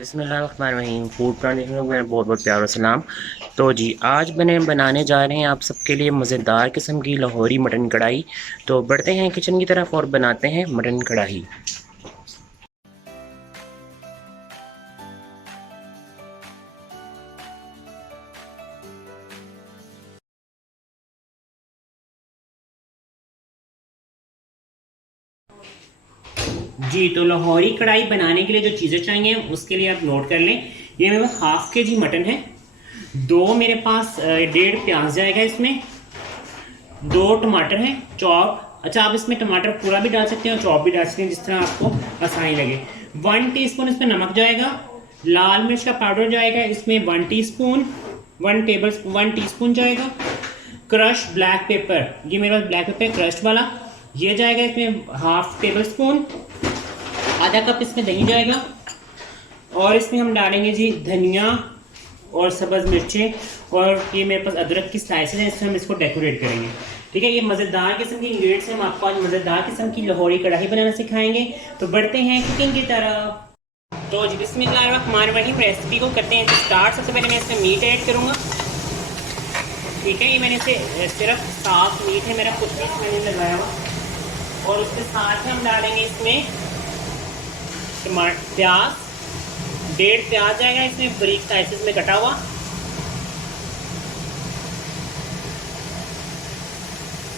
बिस्मिल्लाहिर्रहमानिर्रहीम। Food transition में बहुत बहुत प्यार और सलाम। तो जी आज बनाने जा रहे हैं आप सबके लिए मज़ेदार किस्म की लाहौरी मटन कढ़ाई। तो बढ़ते हैं किचन की तरफ और बनाते हैं मटन कढ़ाई। जी तो लाहौरी कढ़ाई बनाने के लिए जो चीज़ें चाहिए उसके लिए आप नोट कर लें। ये मेरे पास हाफ के जी मटन है। दो मेरे पास 1.5 प्याज जाएगा इसमें। दो टमाटर हैं चॉप। अच्छा, आप इसमें टमाटर पूरा भी डाल सकते हैं और चॉप भी डाल सकते हैं, जिस तरह आपको आसानी लगे। 1 टीस्पून इसमें नमक जाएगा। लाल मिर्च का पाउडर जाएगा इसमें 1 टीस्पून। 1 टीस्पून जाएगा। क्रश ब्लैक पेपर, ये मेरे पास ब्लैक पेपर क्रश वाला, ये जाएगा इसमें हाफ टेबल स्पून। आधा कप इसमें दही जाएगा। और इसमें हम डालेंगे जी धनिया और सब्ज़ मिर्चें, और ये मेरे पास अदरक की स्लाइसेस हैं, इससे हम इसको डेकोरेट करेंगे। ठीक है, ये मज़ेदार किस्म की इंग्रेडिएंट्स हैं। हम आपको आज मज़ेदार किस्म की लाहौरी कढ़ाई बनाना सिखाएंगे। तो बढ़ते हैं कुकिंग की तरफ। तो जी बिस्मिल्लाहिर्रहमानिर्रहीम, रेसिपी को करते हैं स्टार्ट। सबसे पहले मैं इसमें मीट ऐड करूँगा। ठीक है, ये मैंने इसे सिर्फ साफ मीट है मेरा, कुछ भी मैंने लगाया हुआ। और उसके साथ हम डालेंगे इसमें प्याज। 1.5 प्याज जाएगा इसमें बारीक स्लाइसेस में कटा हुआ।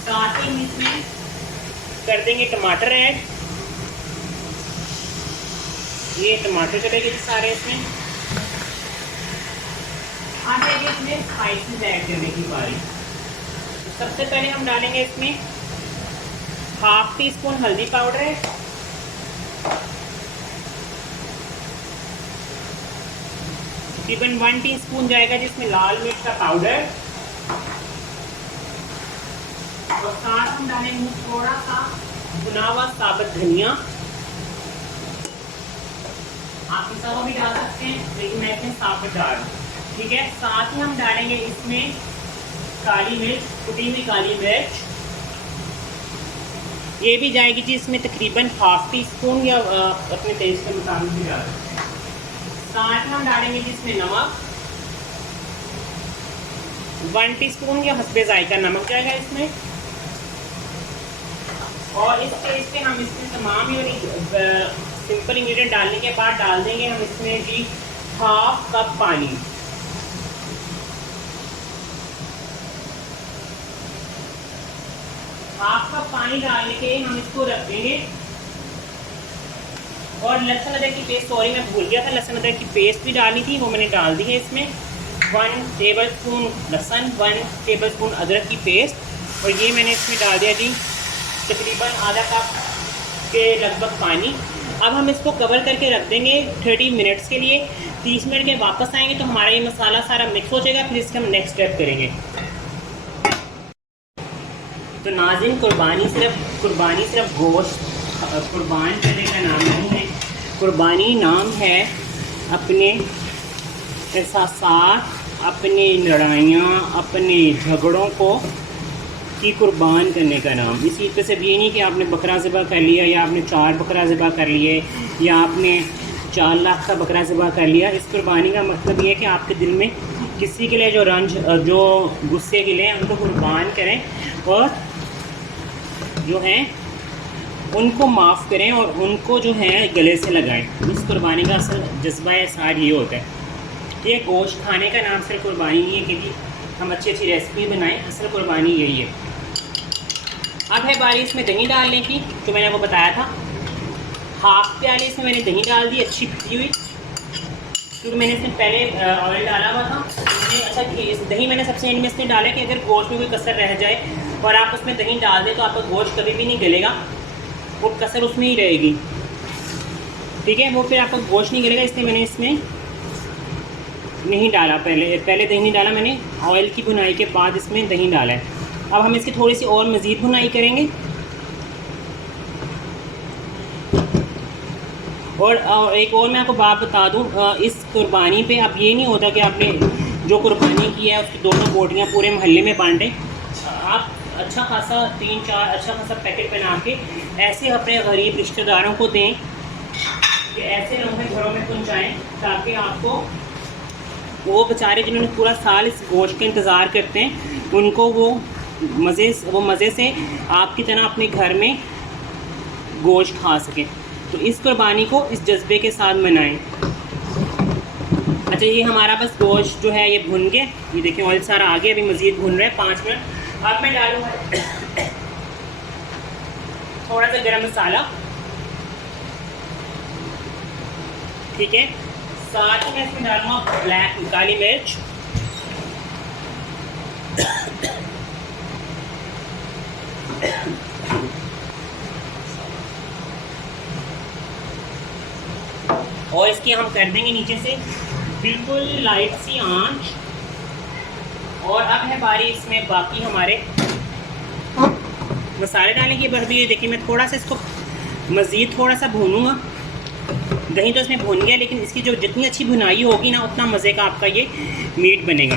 साथ ही इसमें कर देंगे टमाटर ऐड। ये टमाटर चलेंगे सारे इसमें। अब है इसमें स्पाइसेस ऐड करने की बारी। सबसे पहले हम डालेंगे इसमें हाफ टी स्पून हल्दी पाउडर है। तकरीबन 1 टीस्पून जाएगा जिसमें लाल मिर्च का पाउडर। और साथ हम डालेंगे थोड़ा सा भुना हुआ साबुत धनिया। आप पिसा हुआ भी डाल सकते हैं, लेकिन मैं इसमें साबुत डाल रहा हूँ। ठीक है, साथ ही हम डालेंगे इसमें काली मिर्च, कुटी हुई काली मिर्च। ये भी जाएगी जी इसमें तकरीबन हाफ टी स्पून, या अपने टेस्ट के मुताबिक भी डाल सकते हैं। साथ में हम डालेंगे जिसमें नमक 1 टीस्पून या हस्बे जायका नमक जाएगा इसमें। और इस स्टेज पे हम इसमें तमाम ये सिंपल इंग्रेडिएंट डालने के बाद डाल देंगे हम इसमें जी हाफ कप पानी। हाफ कप पानी डालने के हम इसको रख देंगे। और लहसुन अदरक की पेस्ट, सॉरी मैं भूल गया था, लहसुन अदरक की पेस्ट भी डालनी थी, वो मैंने डाल दी है इसमें। 1 टेबल स्पून लहसुन, 1 टेबल स्पून अदरक की पेस्ट, और ये मैंने इसमें डाल दिया जी तकरीबन आधा कप के लगभग पानी। अब हम इसको कवर करके रख देंगे 30 मिनट्स के लिए। 30 मिनट के वापस आएंगे तो हमारा ये मसाला सारा मिक्स हो जाएगा। फिर इसके हम नेक्स्ट स्टेप करेंगे। तो नाज़रीन, कुर्बानी सिर्फ गोश्त कुर्बान करने का नाम नहीं है। कुर्बानी नाम है अपने एहसासात, अपने लड़ाइयाँ, अपने झगड़ों को की कुर्बान करने का नाम। इसी पे सिर्फ ये नहीं कि आपने बकरा ज़िबा कर लिया, या आपने 4 बकरा ज़िबा कर लिए, या आपने 4 लाख का बकरा ज़िबा कर लिया। इस कुर्बानी का मतलब ये है कि आपके दिल में किसी के लिए जो रंज, जो गुस्से गिले हैं, उनको कुर्बान करें, और जो हैं उनको माफ़ करें, और उनको जो है गले से लगाएं। इस कुर्बानी का असल जज्बा सार ये होता है। ये गोश्त खाने का नाम सिर्फ कुर्बानी नहीं है कि हम अच्छी अच्छी रेसिपी बनाएं, असल कुर्बानी यही है। अब है बारी इसमें दही डालने की, जो मैंने आपको बताया था। हाफ प्याली इसमें मैंने दही डाल दी, अच्छी फटी हुई, क्योंकि मैंने इसमें पहले ऑयल डाला हुआ था। अच्छा, दही मैंने सबसे एंड में इसमें डाला कि अगर गोश्त में कोई कसर रह जाए और आप उसमें दही डाल दें तो आपका गोश्त कभी भी नहीं गलेगा, वो कसर उसमें ही रहेगी। ठीक है, वो फिर आपका गोश्त नहीं गलेगा, इसलिए मैंने इसमें नहीं डाला। पहले दही नहीं डाला मैंने, ऑयल की भुनाई के बाद इसमें दही डाला है। अब हम इसकी थोड़ी सी और मज़ीद भुनाई करेंगे। और एक और मैं आपको बात बता दूं, इस कुर्बानी पे अब ये नहीं होता कि आपने जो कुर्बानी की है उसकी दोनों बोटियाँ पूरे मोहल्ले में बांटें। आप अच्छा खासा 3-4 अच्छा खासा पैकेट बना के ऐसे अपने गरीब रिश्तेदारों को दें, कि ऐसे लम्हे घरों में पहुँचाएँ ताकि आपको वो बेचारे जिन्होंने पूरा साल इस गोश्त का इंतज़ार करते हैं उनको वो मज़े से आपकी तरह अपने घर में गोश्त खा सकें। तो इस कुर्बानी को इस जज्बे के साथ मनाएं। अच्छा, ये हमारा बस गोश्त जो है ये भुन गया, ये देखिए ऑयल सारा आ गया, अभी मज़ीद भुन रहा है 5 मिनट। अब मैं डालूँगा थोड़ा सा गरम मसाला, ठीक है, साथ ही मैं इसमें डालूँगा ब्लैक काली मिर्च, और इसकी हम कर देंगे नीचे से बिल्कुल लाइट सी आंच। और अब है बारी इसमें बाकी हमारे मसाले डालने की। बस ये देखिए मैं थोड़ा सा इसको मज़ीद थोड़ा सा भूनूंगा। दही तो इसमें भून गया, लेकिन इसकी जो जितनी अच्छी भुनाई होगी ना उतना मज़े का आपका ये मीट बनेगा।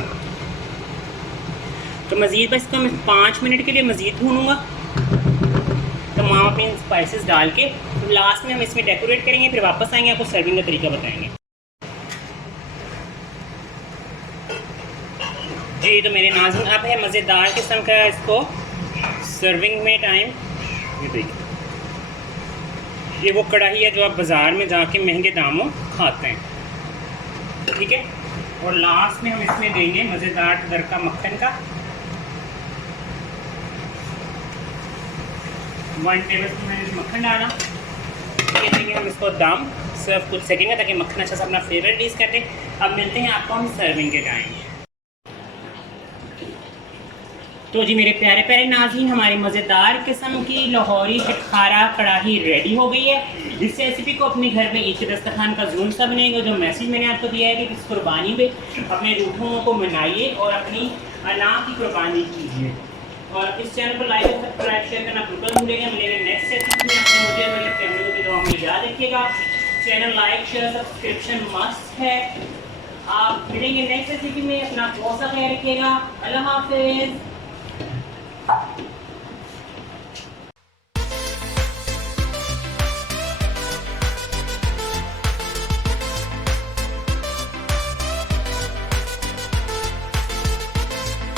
तो मज़ीद बस इसको मैं 5 मिनट के लिए मज़ीद भूनूंगा तमाम अपने स्पाइसेस डाल के। तो लास्ट में हम इसमें डेकोरेट करेंगे, फिर वापस आएंगे आपको सर्विंग का तरीका बताएंगे। जी तो मेरे नाज़रीन अब है मज़ेदार किस्म का इसको सर्विंग में टाइम। ये देखिए ये वो कढ़ाई है जो आप बाज़ार में जाके महंगे दामों खाते हैं, ठीक है। और लास्ट में हम इसमें देंगे मज़ेदार घर का मक्खन का 1 टेबल स्पून मैंने मक्खन डाला। ये देंगे हम इसको दम सिर्फ कुछ सेकेंड है ताकि मक्खन अच्छा सा अपना फ्लेवर रिलीज़ कर दे। अब मिलते हैं आपको हम सर्विंग के टाइम। तो जी मेरे प्यारे प्यारे नाज़रीन, हमारी मज़ेदार किस्म की लाहौरी पिटखारा कढ़ाई रेडी हो गई है। इस रेसिपी को अपने घर में ईद के दस्तरखान का ज़रूर सा बनेगा। जो मैसेज मैंने आपको दिया है कि इस कुर्बानी में अपने रूठों को मनाइए और अपनी अल्लाह की कुर्बानी कीजिए। और इस चैनल को लाइक और सब्सक्राइब शेयर करना बिल्कुल भूलेंगे। मिलेंगे नेक्स्ट रेसिपी में। अपने मुझे मेरी फैमिली को भी दुआ में याद रखिएगा। Channel like share subscription must है। आप मिलेंगे नेक्स्ट रेसिपी में। अपना बहुत सा ख्याल रखिएगा। अल्लाह हाफिज़।